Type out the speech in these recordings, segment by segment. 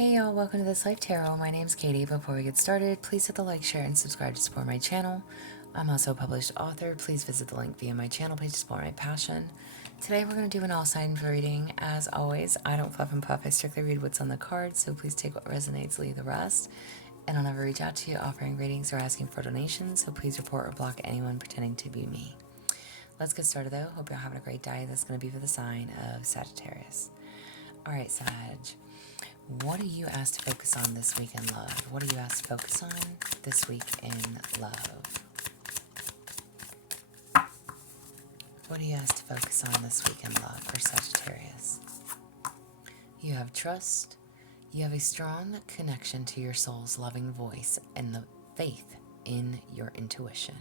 Hey y'all, welcome to This Life Tarot. My name's Katie. Before we get started, please hit the like, share, and subscribe to support my channel. I'm also a published author. Please visit the link via my channel page to explore my passion. Today we're going to do an all signs reading. As always, I don't fluff and puff. I strictly read what's on the card, so please take what resonates, leave the rest. And I'll never reach out to you offering readings or asking for donations, so please report or block anyone pretending to be me. Let's get started though. Hope you're having a great day. That's going to be for the sign of Sagittarius. Alright, Sag. What are you asked to focus on this week in love? What are you asked to focus on this week in love? What are you asked to focus on this week in love for Sagittarius? You have trust. You have a strong connection to your soul's loving voice and the faith in your intuition.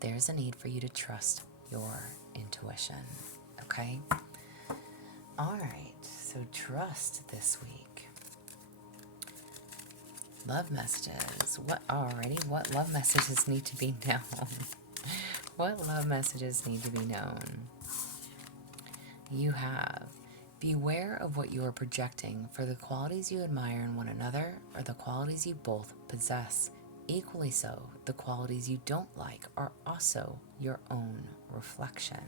There's a need for you to trust your intuition. Okay? Alright, so trust this week. Love messages. What love messages need to be known? What love messages need to be known? You have, beware of what you are projecting, for the qualities you admire in one another are the qualities you both possess. Equally so, the qualities you don't like are also your own reflection.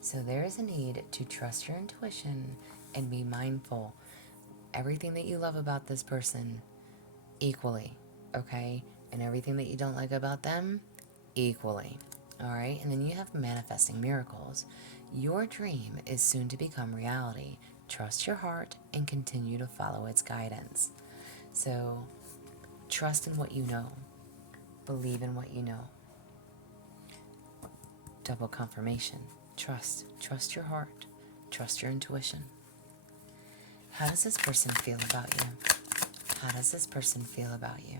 So there is a need to trust your intuition and be mindful. Everything that you love about this person, equally, okay? And everything that you don't like about them, equally, all right? And then you have manifesting miracles. Your dream is soon to become reality. Trust your heart and continue to follow its guidance. So trust in what you know. Believe in what you know. Double confirmation. Trust your heart. Trust your intuition. How does this person feel about you? How does this person feel about you?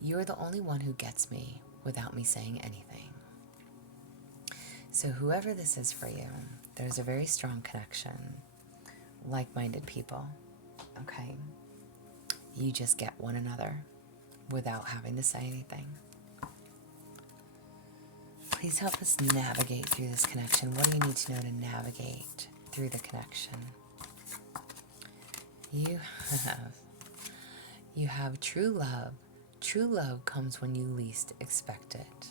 You are the only one who gets me without me saying anything. So whoever this is for you, there's a very strong connection. Like-minded people, okay? You just get one another without having to say anything. Please help us navigate through this connection. What do you need to know to navigate through the connection? You have true love. True love comes when you least expect it.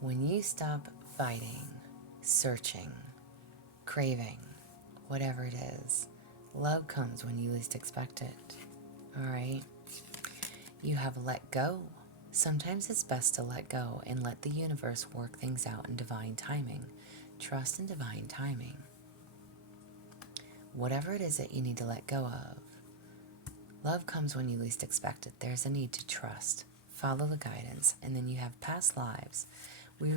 When you stop fighting, searching, craving, whatever it is, love comes when you least expect it. All right? You have let go. Sometimes it's best to let go and let the universe work things out in divine timing. Trust in divine timing. Whatever it is that you need to let go of, love comes when you least expect it. There's a need to trust. Follow the guidance. And then you have past lives. We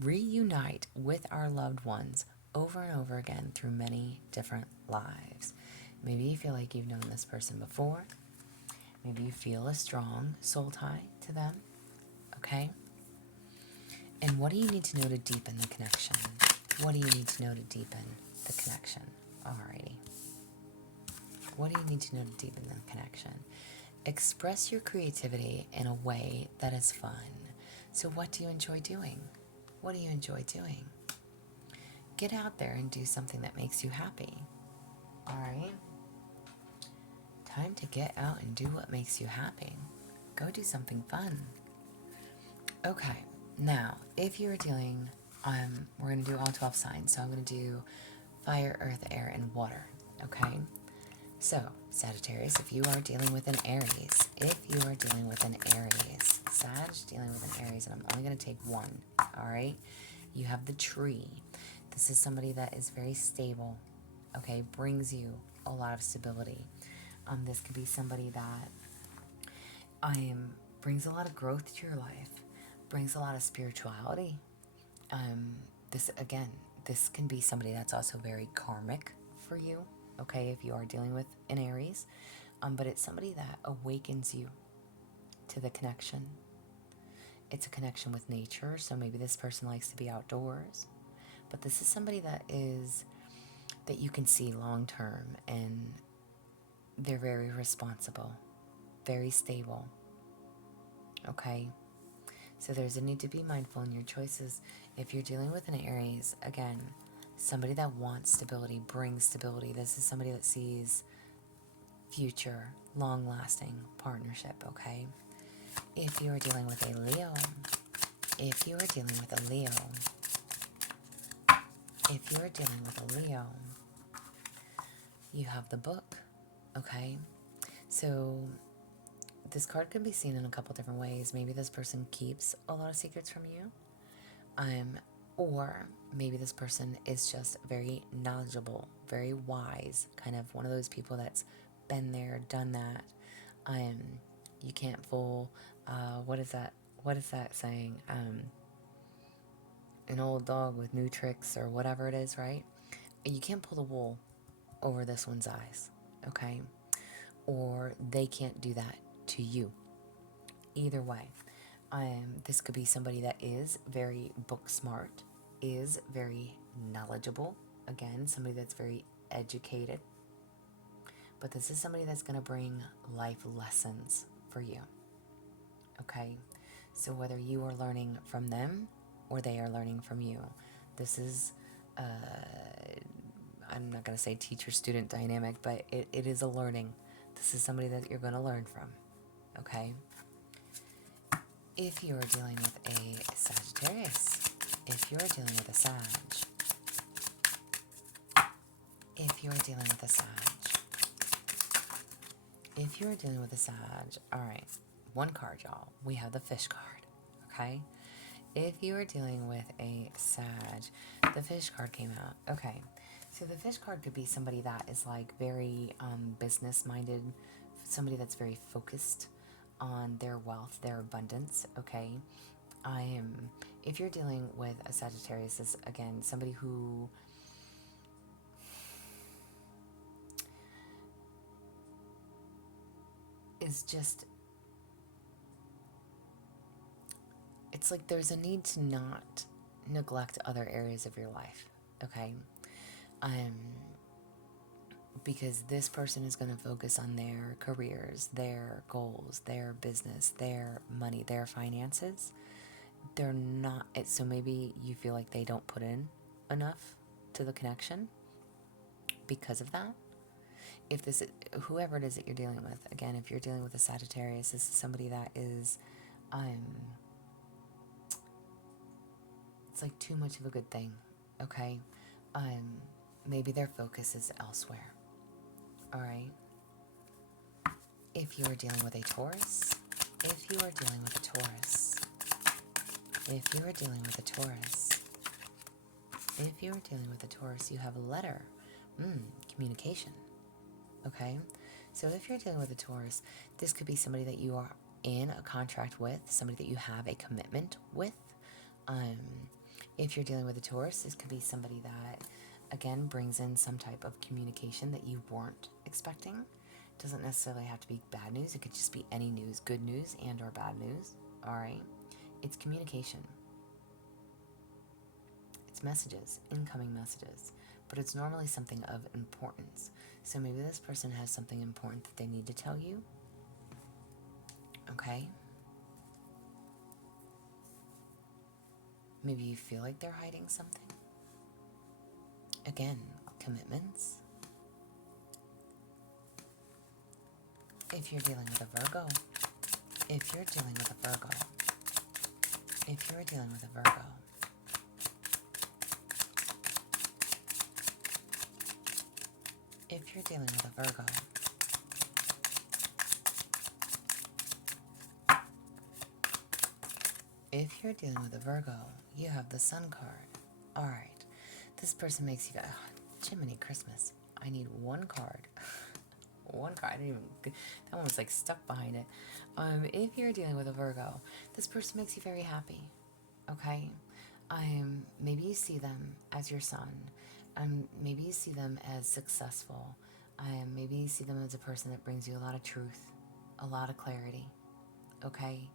reunite with our loved ones over and over again through many different lives. Maybe you feel like you've known this person before. Maybe you feel a strong soul tie to them. Okay? And what do you need to know to deepen the connection? What do you need to know to deepen the connection? Alrighty. What do you need to know to deepen the connection? Express your creativity in a way that is fun. So what do you enjoy doing? What do you enjoy doing? Get out there and do something that makes you happy. Alright? Time to get out and do what makes you happy. Go do something fun. Okay, now, if you're dealing, we're going to do all 12 signs. So I'm going to do fire, earth, air, and water. Okay? So, Sagittarius, if you are dealing with an Aries, Sag dealing with an Aries, and I'm only going to take one, alright? You have the tree. This is somebody that is very stable, okay? Brings you a lot of stability. This could be somebody that brings a lot of growth to your life, brings a lot of spirituality. This can be somebody that's also very karmic for you, okay, if you are dealing with an Aries. But it's somebody that awakens you to the connection. It's a connection with nature, so maybe this person likes to be outdoors. But this is somebody that you can see long term, and they're very responsible, very stable, okay? So there's a need to be mindful in your choices. If you're dealing with an Aries, again, somebody that wants stability, brings stability. This is somebody that sees future, long-lasting partnership, okay? If you are dealing with a Leo, if you are dealing with a Leo, if you are dealing with a Leo, you have the Book, okay? So this card can be seen in a couple different ways. Maybe this person keeps a lot of secrets from you, or maybe this person is just very knowledgeable, very wise, kind of one of those people that's been there, done that. You can't fool. What is that? What is that saying? An old dog with new tricks, or whatever it is, right? You can't pull the wool over this one's eyes, okay? Or they can't do that to you. Either way, this could be somebody that is very book smart, is very knowledgeable. Again, somebody that's very educated. But this is somebody that's going to bring life lessons for you. Okay? So whether you are learning from them or they are learning from you, this is, I'm not going to say teacher-student dynamic, but it is a learning. This is somebody that you're going to learn from. Okay? If you are dealing with a Sagittarius, if you are dealing with a Sag, if you are dealing with a Sag, if you are dealing with a Sag, all right, one card, y'all. We have the Fish card, okay? If you are dealing with a Sag, the Fish card came out. Okay, so the Fish card could be somebody that is like very business-minded, somebody that's very focused on their wealth, their abundance, okay? If you're dealing with a Sagittarius, is again somebody who is just, it's like there's a need to not neglect other areas of your life, okay? Because this person is going to focus on their careers, their goals, their business, their money, their finances. They're not, so maybe you feel like they don't put in enough to the connection because of that. If this, whoever it is that you're dealing with, again, if you're dealing with a Sagittarius, this is somebody that is, it's like too much of a good thing, okay? Maybe their focus is elsewhere, all right? If you are dealing with a Taurus, if you are dealing with a Taurus, if you are dealing with a Taurus, if you are dealing with a Taurus, you have a letter, communication, okay? So if you're dealing with a Taurus, this could be somebody that you are in a contract with, somebody that you have a commitment with. If you're dealing with a Taurus, this could be somebody that, again, brings in some type of communication that you weren't expecting. It doesn't necessarily have to be bad news. It could just be any news, good news and or bad news, all right? It's communication. It's messages, incoming messages, but it's normally something of importance. So maybe this person has something important that they need to tell you, okay? Maybe you feel like they're hiding something. Again, commitments. If you're dealing with a Virgo, if you're dealing with a Virgo, if you're dealing with a Virgo, if you're dealing with a Virgo, if you're dealing with a Virgo, you have the Sun card. All right. This person makes you go, oh, Jiminy Christmas. I need one card. One card. I didn't even, that one was like stuck behind it. If you're dealing with a Virgo, this person makes you very happy. Okay? Maybe you see them as your son. Maybe you see them as successful. Maybe you see them as a person that brings you a lot of truth, a lot of clarity. Okay?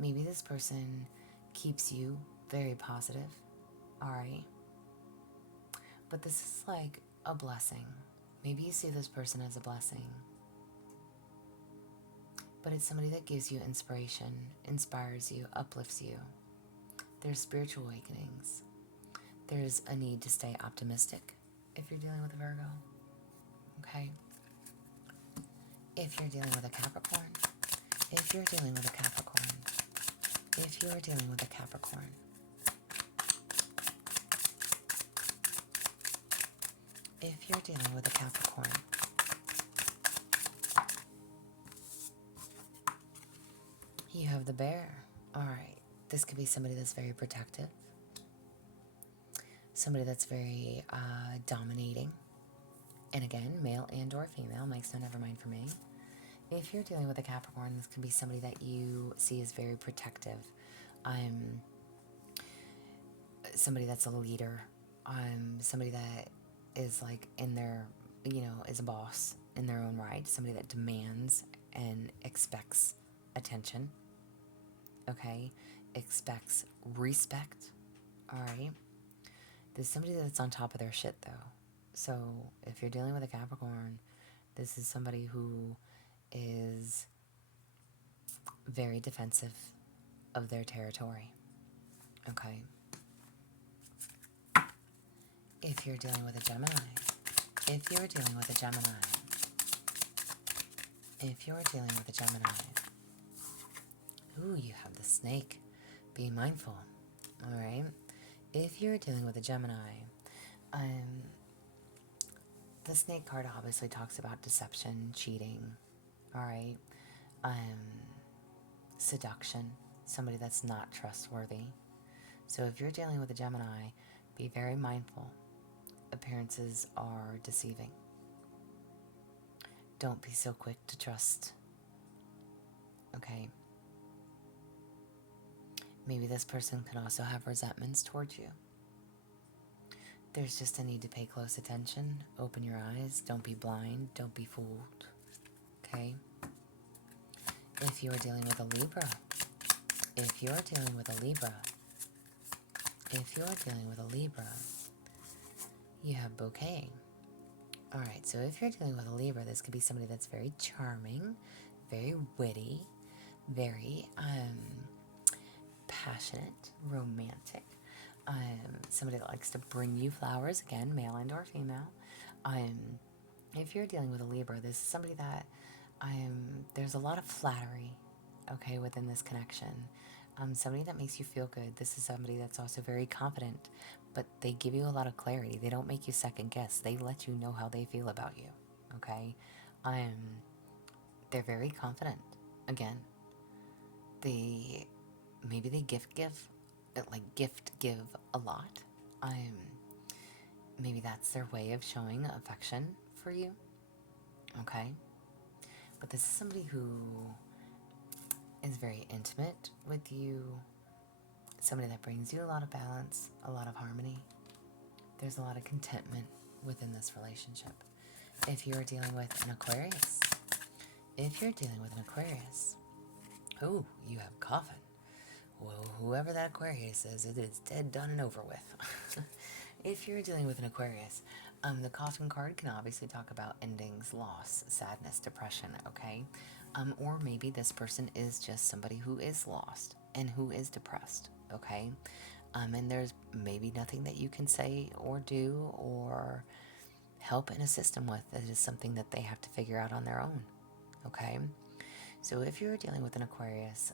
Maybe this person keeps you very positive. All right? But this is like a blessing. Maybe you see this person as a blessing. But it's somebody that gives you inspiration, inspires you, uplifts you. There's spiritual awakenings. There's a need to stay optimistic if you're dealing with a Virgo. Okay? If you're dealing with a Capricorn, if you're dealing with a Capricorn, if you're dealing with a Capricorn, if you're dealing with a Capricorn, you have the Bear. All right, this could be somebody that's very protective, somebody that's very dominating, and again, male and or female, makes no never mind for me. If you're dealing with a Capricorn, this can be somebody that you see as very protective. Somebody that's a leader. Somebody that is like in their, is a boss in their own right. Somebody that demands and expects attention. Okay? Expects respect. Alright? There's somebody that's on top of their shit though. So if you're dealing with a Capricorn, this is somebody who is very defensive of their territory. Okay? If you're dealing with a Gemini, if you're dealing with a Gemini, if you're dealing with a Gemini, ooh, you have the snake. Be mindful. Alright? If you're dealing with a Gemini, the snake card obviously talks about deception, cheating, alright? Seduction, somebody that's not trustworthy. So if you're dealing with a Gemini, be very mindful. Appearances are deceiving. Don't be so quick to trust. Okay? Maybe this person can also have resentments towards you. There's just a need to pay close attention. Open your eyes. Don't be blind. Don't be fooled. Okay? If you're dealing with a Libra, if you're dealing with a Libra, if you're dealing with a Libra, you have bouquet. Alright, so if you're dealing with a Libra, this could be somebody that's very charming, very witty, very passionate, romantic. Somebody that likes to bring you flowers, again, male and or female. If you're dealing with a Libra, this is somebody that there's a lot of flattery, okay, within this connection. Somebody that makes you feel good. This is somebody that's also very confident, but they give you a lot of clarity. They don't make you second guess. They let you know how they feel about you, okay? They're very confident. Again, maybe they gift give a lot. Maybe that's their way of showing affection for you, okay? But this is somebody who is very intimate with you, somebody that brings you a lot of balance, a lot of harmony. There's a lot of contentment within this relationship. If you're dealing with an Aquarius, if you're dealing with an Aquarius, ooh, you have coffin. Well, whoever that Aquarius is, it is dead, done, and over with. If you're dealing with an Aquarius, the coffin card can obviously talk about endings, loss, sadness, depression, okay? Or maybe this person is just somebody who is lost and who is depressed, okay? And there's maybe nothing that you can say or do or help and assist them with. It is something that they have to figure out on their own, okay? So if you're dealing with an Aquarius,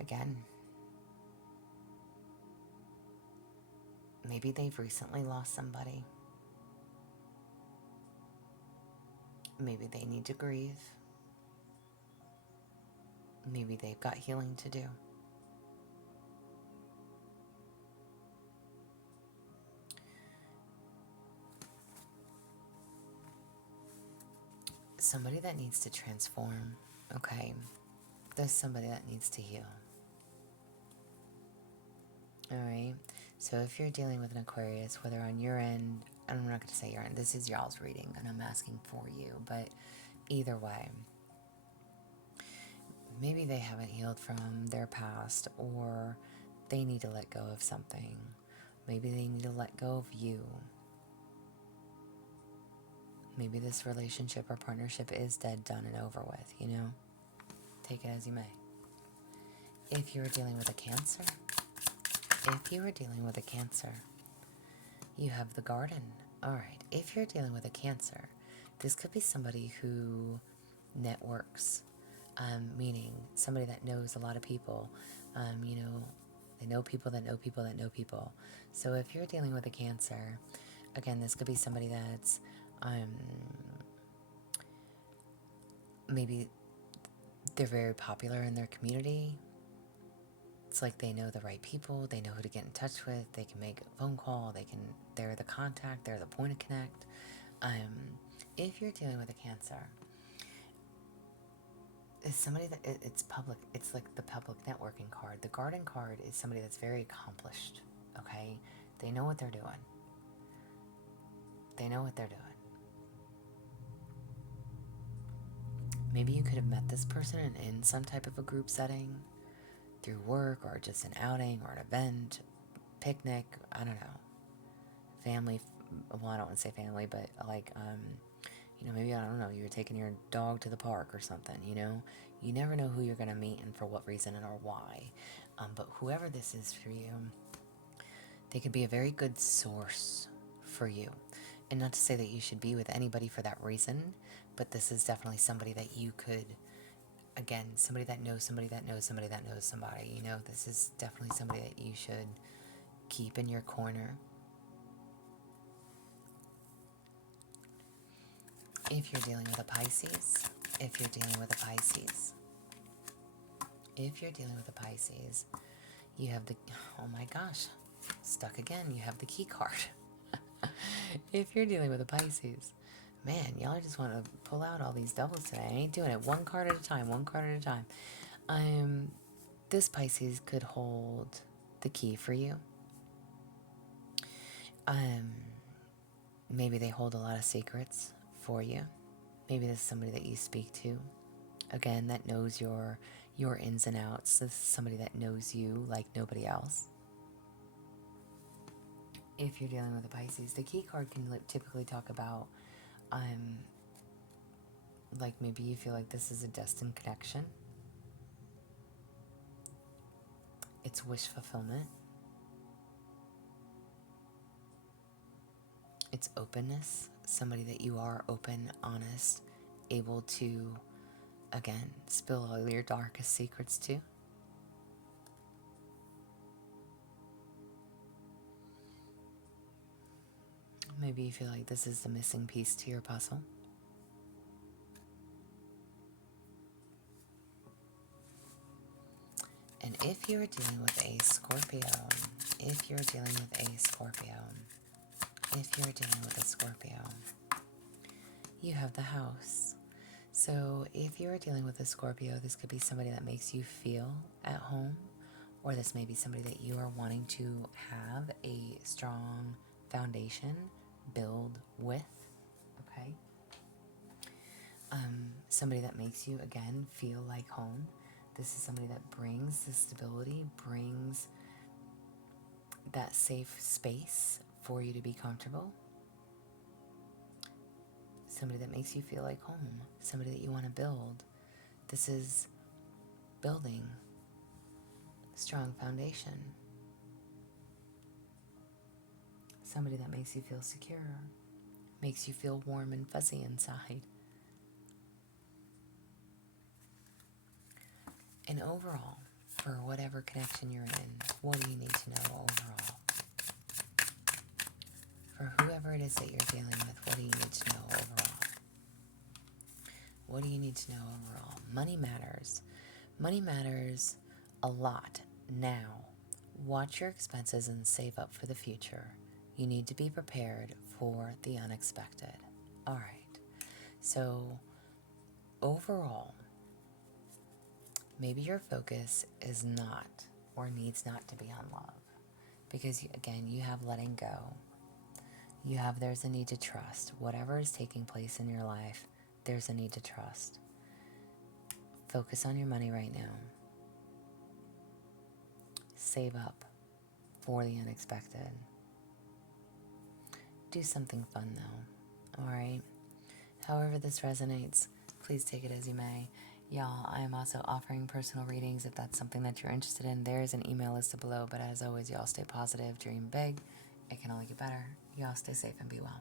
again, maybe they've recently lost somebody. Maybe they need to grieve. Maybe they've got healing to do. Somebody that needs to transform, okay? There's somebody that needs to heal. Alright? So if you're dealing with an Aquarius, whether on your end, and I'm not going to say your end, this is y'all's reading, and I'm asking for you, but either way, maybe they haven't healed from their past, or they need to let go of something. Maybe they need to let go of you. Maybe this relationship or partnership is dead, done, and over with, you know? Take it as you may. If you're dealing with a Cancer, if you are dealing with a Cancer, you have the Garden. Alright, if you're dealing with a Cancer, This could be somebody who networks, meaning somebody that knows a lot of people. You know, they know people that know people that know people. So if you're dealing with a Cancer, again, this could be somebody that's maybe they're very popular in their community. It's like they know the right people, they know who to get in touch with, they can make a phone call, they're the contact, they're the point of connect. If you're dealing with a Cancer, it's somebody that it's public. It's like the public networking card. The Garden card is somebody that's very accomplished. Okay, they know what they're doing. They know what they're doing. Maybe you could have met this person in some type of a group setting, through work or just an outing or an event, picnic. I don't know. Family. Well, I don't want to say family, but like you know, maybe, I don't know, you're taking your dog to the park or something, you know? You never know who you're going to meet and for what reason and or why. But whoever this is for you, they could be a very good source for you. And not to say that you should be with anybody for that reason, but this is definitely somebody that you could, again, somebody that knows somebody that knows somebody that knows somebody, you know? This is definitely somebody that you should keep in your corner. If you're dealing with a Pisces, if you're dealing with a Pisces, if you're dealing with a Pisces, you have the, oh my gosh, stuck again, you have the key card. If you're dealing with a Pisces, man, y'all just want to pull out all these doubles today. I ain't doing it. One card at a time, one card at a time. This Pisces could hold the key for you. Maybe they hold a lot of secrets for you. Maybe this is somebody that you speak to, again, that knows your ins and outs. This is somebody that knows you like nobody else. If you're dealing with a Pisces, the key card can typically talk about like maybe you feel like this is a destined connection. It's wish fulfillment. It's openness. Somebody that you are open, honest, able to, again, spill all your darkest secrets to. Maybe you feel like this is the missing piece to your puzzle. And if you're dealing with a Scorpio, if you're dealing with a Scorpio, if you're dealing with a Scorpio, you have the House. So if you're dealing with a Scorpio, this could be somebody that makes you feel at home, or this may be somebody that you are wanting to have a strong foundation build with, okay? Somebody that makes you, again, feel like home. This is somebody that brings the stability, brings that safe space for you to be comfortable. Somebody that makes you feel like home. Somebody that you want to build. This is building strong foundation. Somebody that makes you feel secure. Makes you feel warm and fuzzy inside. And overall, for whatever connection you're in, what do you need to know overall? For whoever it is that you're dealing with, what do you need to know overall? What do you need to know overall? Money matters. Money matters a lot now. Watch your expenses and save up for the future. You need to be prepared for the unexpected. All right. So, overall, maybe your focus is not or needs not to be on love. Because, again, you have letting go. You have there's a need to trust. Whatever is taking place in your life, there's a need to trust. Focus on your money right now. Save up for the unexpected. Do something fun though. Alright? However this resonates, please take it as you may. Y'all, I am also offering personal readings if that's something that you're interested in. There is an email listed below, but as always, y'all stay positive, dream big. It can only get better. Y'all stay safe and be well.